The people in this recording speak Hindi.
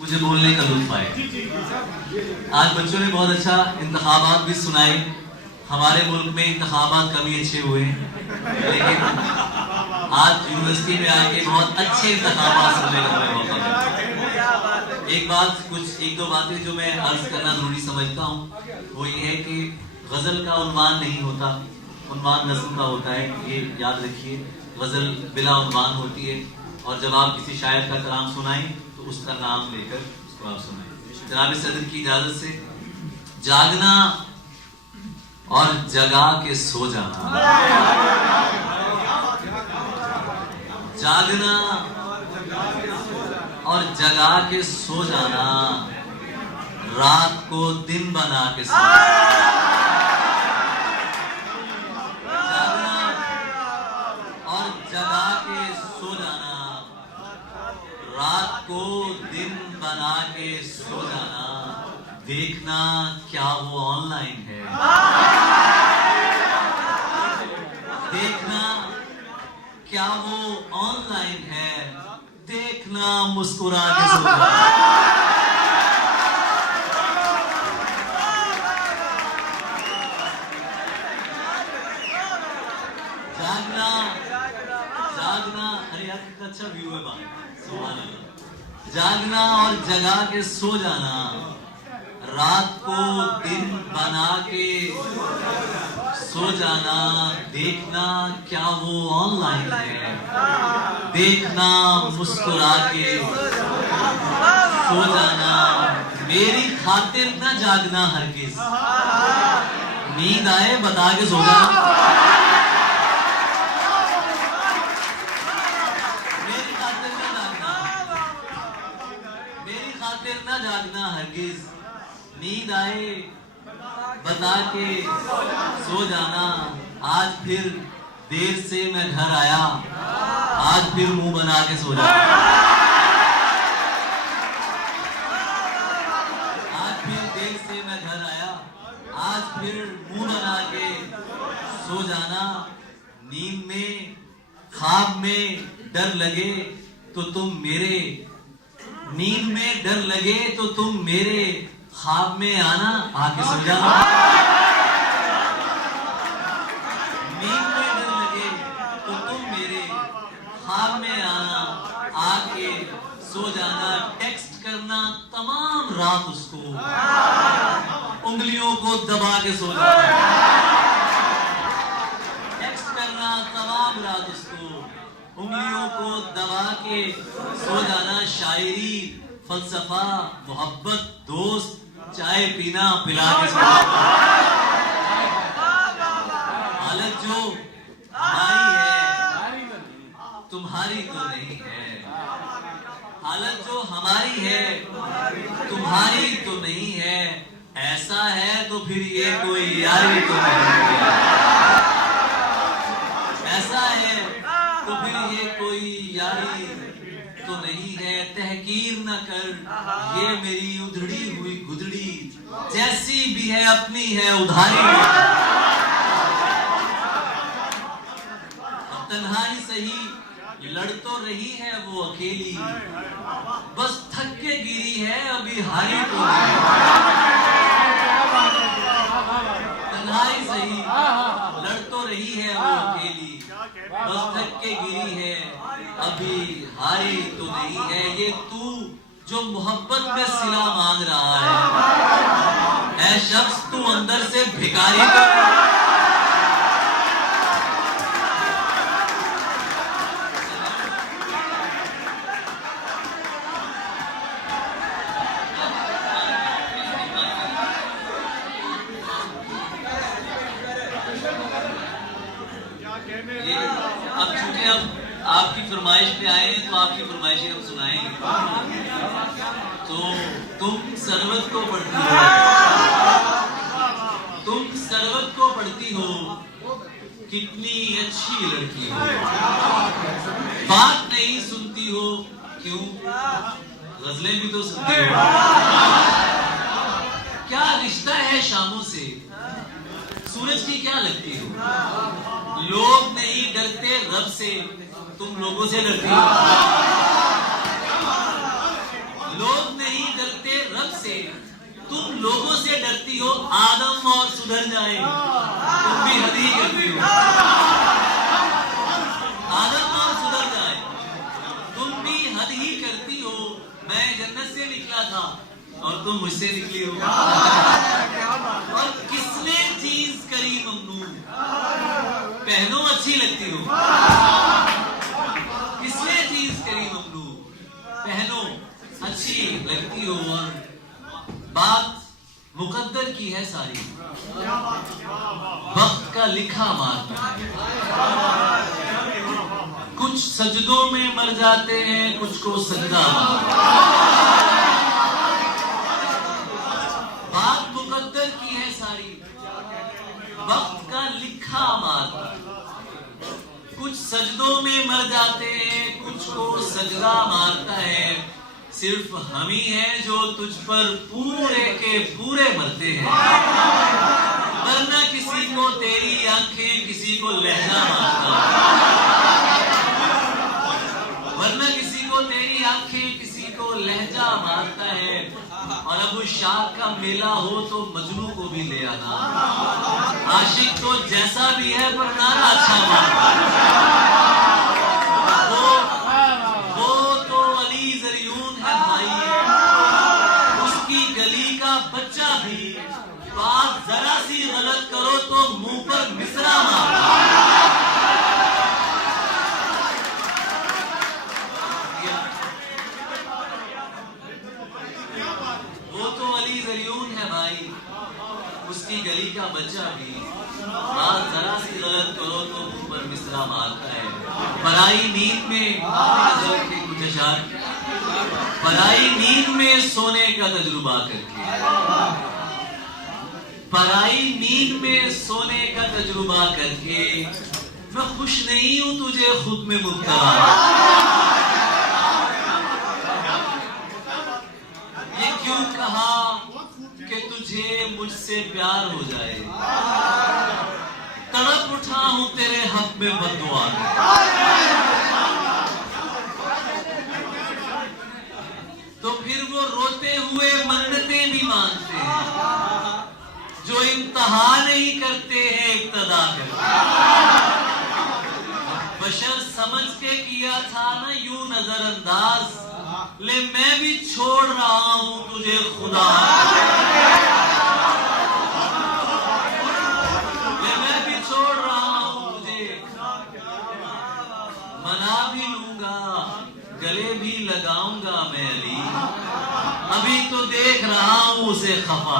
मुझे बोलने का लुत्फ आए। आज बच्चों ने बहुत अच्छा इंतखाबात भी सुनाए। हमारे मुल्क में इंतखाबात कभी अच्छे हुए, लेकिन आज यूनिवर्सिटी में आके बहुत अच्छे इंतखाबात सुनने का हमें मौका मिला। एक दो बातें जो मैं अर्ज करना जरूरी समझता हूँ वो ये है कि गजल का उन्वान नहीं होता, उन्वान नज़्म का होता है। ये याद रखिए, गजल बिला उन्वान होती है और जब आप किसी शायर का कलाम सुनाएं तो उसका नाम लेकर उसको आप सुनाएं। जनाब सदर की इजाजत से, जागना और जगा के सो जाना, जागना और जगा के सो जाना, रात को दिन बना के सो जाना। जागना और जगा के सो जाना, रात को दिन बना के सो जाना, देखना क्या वो ऑनलाइन है, देखना क्या वो ऑनलाइन है, देखना मुस्कुरा के सो जाना। जागना, जागना, अरे यार कितना अच्छा व्यू है बाहर, सुभान अल्लाह। जागना और जगा के सो जाना, रात को दिन बना के सो जाना, देखना क्या वो ऑनलाइन है, देखना मुस्कुरा के सो जाना। मेरी खातिर न जागना हरगिज, नींद आए बता के सो जाना। मेरी खातिर न जागना, मेरी खातिर न जागना हरगिज, नींद आए बता के सो जाना। आज फिर देर से मैं घर आया, आज फिर मुंह बना के सो जाना। आज फिर देर से मैं घर आया, आज फिर मुंह बना के सो जाना। नींद में ख्वाब में डर लगे तो तुम मेरे, नींद में डर लगे तो तुम मेरे, ख्वाब में आना आके सो जाना। नींद में डर लगे तो तुम मेरे, ख्वाब में आना आके सो जाना। टेक्स्ट करना तमाम रात उसको, उंगलियों को दबा के सो जाना। टेक्स्ट करना तमाम रात उसको, उंगलियों को दबा के सो जाना। शायरी, फलसफा, मोहब्बत, दोस्त, चाय पीना पिला के सो जाना। हालत जो हमारी है तुम्हारी तो नहीं है, हालत जो हमारी है तुम्हारी तो नहीं है, ऐसा है तो फिर ये कोई यारी तो नहीं है, ऐसा है तो फिर ये कोई यारी तो नहीं है। तहकीर न कर ये मेरी उधड़ी हुई गुदड़ी, जैसी भी है अपनी है उधारी। अब तन्हाई सही लड़ तो रही है वो अकेली, बस थक के गिरी है अभी हारी तो नहीं। तन्हाई सही लड़ तो रही है वो अकेली, बस थक के गिरी है अभी हारी तो नहीं है। ये तू जो मोहब्बत में सिला मांग रहा है, ऐ शख्स तू अंदर से भिखारी तो अब चूंकि अब आपकी फरमाइश पे आए हैं तो आपकी फरमाइशें हम सुनाएंगे। तो तुम सरवत को पढ़ती हो, तुम सरवत को पढ़ती हो, कितनी अच्छी लड़की हो, बात नहीं सुनती हो क्यों, गजलें भी तो सुनती हो। क्या रिश्ता है शामों से, सूरज की क्या लगती हो, लोग नहीं डरते रब से, तुम लोगों से डरती हो। लोग नहीं कब से तुम लोगों से डरती हो? आदम और सुधर जाए, तुम भी हद ही करती हो। आदम और सुधर जाए, तुम भी हद ही करती हो। मैं जन्नत से निकला था और तुम मुझसे निकली हो। और किसने जीन्स करी ममनू? पहनो अच्छी लगती हो। किसने जीन्स करी ममनू? पहनो अच्छी लगती हो। और बात मुकद्दर की है सारी, वक्त का लिखा मारता है। कुछ सजदों में मर जाते हैं, कुछ को सजदा मारता है। बात मुकद्दर की है सारी, वक्त का लिखा मारता है। कुछ सजदों में मर जाते हैं, कुछ को सजदा मारता है। सिर्फ हम ही हैं जो तुझ पर पूरे के पूरे मरते हैं, वरना किसी को तेरी आंखें, किसी को लहजा मारता है। वरना किसी को तेरी आंखें, किसी को लहजा मारता है। और अब उस शाख का मेला हो तो मजनू को भी ले आना। आशिक तो जैसा भी है पर नारा अच्छा मारता है। वो तो अली जरियून है भाई, उसकी गली का बच्चा भी बात जरा सी गलत करो तो मुंह पर मिसरा मारता है। वो तो अली जरियून है भाई, उसकी गली का बच्चा भी बात जरा सी गलत करो तो मुंह पर मिसरा मारता है। पराई नींद में कुछ अशार, पराई नींद में सोने का तजुर्बा करके, पराई नींद में सोने का तजुर्बा करके मैं खुश नहीं हूं तुझे खुद में मुब्तला। ये क्यों कहा कि तुझे मुझसे प्यार हो जाए? तड़प उठा हूं तेरे हक में बद्दुआ। तो फिर वो रोते हुए मन्नतें भी मांगते हैं, जो इंतहा नहीं करते हैं इब्तदा करते। बशर समझ के किया था ना यूं नजरअंदाज, ले मैं भी छोड़ रहा हूं तुझे खुदा। ले मैं भी छोड़ रहा हूं तुझे, मना भी लूंगा, गले भी लगाऊंगा मैं अली। अभी तो देख रहा हूं उसे खफा।